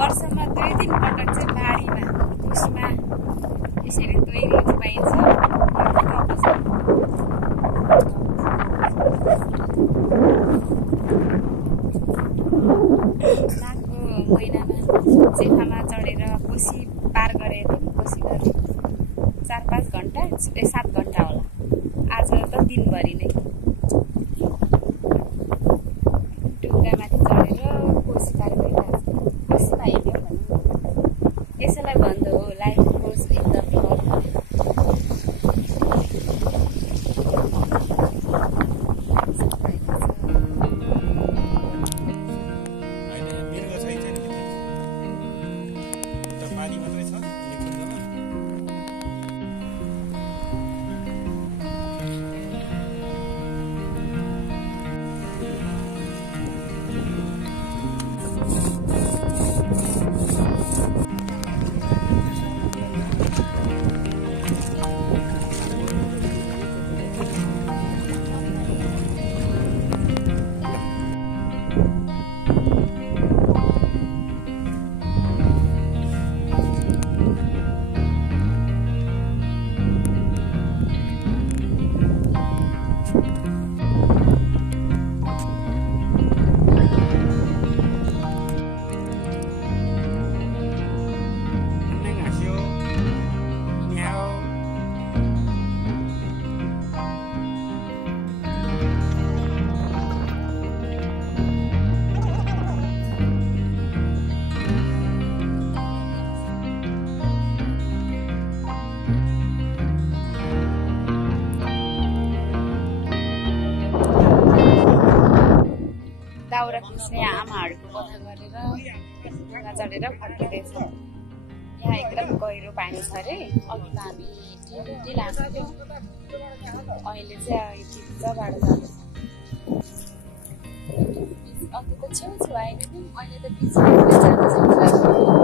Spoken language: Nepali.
वर्षमा 2-3 पटक चाहिँ बारीमा उसमा यसरी तोरी पाइन्छ। माघको महिनामा जेठामा चढेर कोसी पार गरेको कोसी गरे 4-5 घन्टा 7 घन्टा होला। आज त दिनभरि नै ढुङ्गामाथि चढेर कोसी पार गरिरहेको छ। कोसीमा हिँड्यो भने यसैलाई भन्दो हो life goes in the floor. दाउरा खिच्ने आमाहरूको कथा गरेर ढुङ्गा चढेर फर्किँदैछ। यहाँ एकदम गहिरो पानी छ अरे। अघि त हामी ड्युटी लाग्थ्यो, अहिले चाहिँ भित्रबाट जाँदैछ। अघि त छेउछेउ आएन नि, अहिले त बिचमा जाँदैछ।